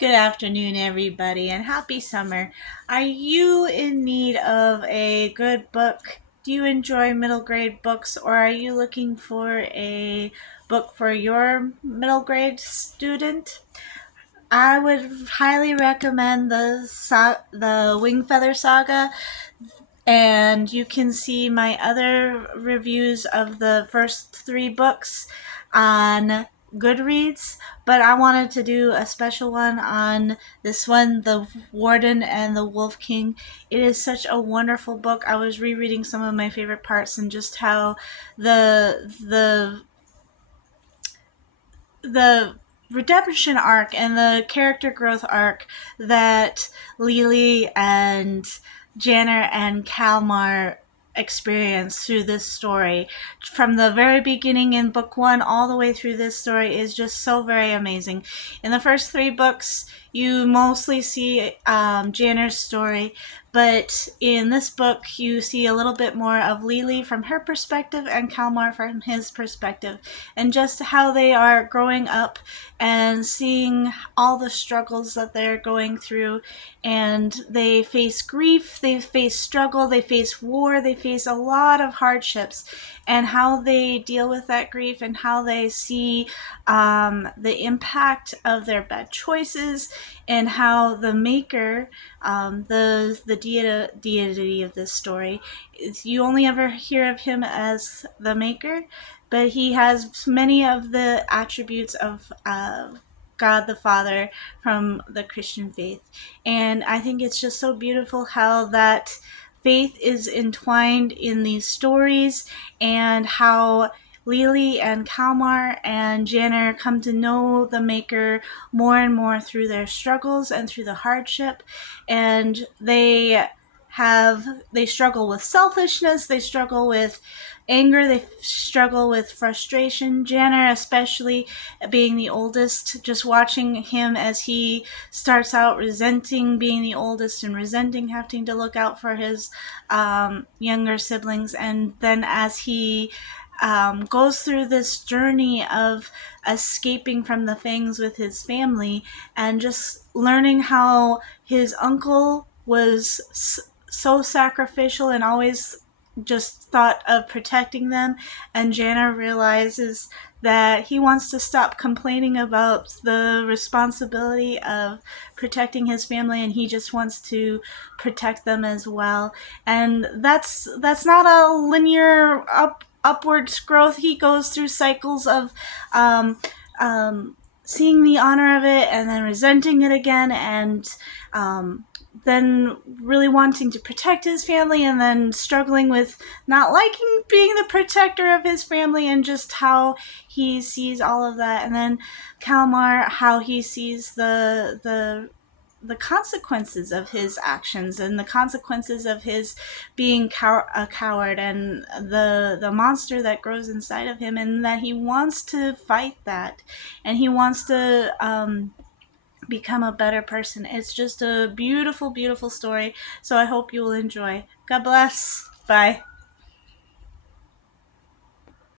Good afternoon, everybody, and happy summer. Are you in need of a good book? Do you enjoy middle grade books, or are you looking for a book for your middle grade student? I would highly recommend the Wingfeather Saga, and you can see my other reviews of the first three books on Goodreads, but I wanted to do a special one on this one, The Warden and the Wolf King. It is such a wonderful book. I was rereading some of my favorite parts and just how the redemption arc and the character growth arc that Lily and Janner and Kalmar experience through this story from the very beginning in book one all the way through this story is just so very amazing. In the first three books, you mostly see Janner's story, but in this book, you see a little bit more of Lily from her perspective and Kalmar from his perspective, and just how they are growing up and seeing all the struggles that they're going through. And they face grief, they face struggle, they face war, they face a lot of hardships, and how they deal with that grief and how they see the impact of their bad choices, and how the maker, the deity of this story, you only ever hear of him as the maker, but he has many of the attributes of God the Father from the Christian faith. And I think it's just so beautiful how that faith is entwined in these stories, and how Lily and Kalmar and Janner come to know the Maker more and more through their struggles and through the hardship. And they struggle with selfishness, they struggle with anger, they struggle with frustration. Janner, especially being the oldest, just watching him as he starts out resenting being the oldest and resenting having to look out for his younger siblings, and then as he goes through this journey of escaping from the Fangs with his family, and just learning how his uncle was so sacrificial and always just thought of protecting them, and Jana realizes that he wants to stop complaining about the responsibility of protecting his family, and he just wants to protect them as well. And that's not a linear upwards growth. He goes through cycles of seeing the honor of it and then resenting it again, and then really wanting to protect his family, and then struggling with not liking being the protector of his family, and just how he sees all of that. And then Kalmar, how he sees the consequences of his actions and the consequences of his being a coward, and the monster that grows inside of him, and that he wants to fight that, and he wants to become a better person. It's just a beautiful, beautiful story. So I hope you will enjoy. God bless. Bye.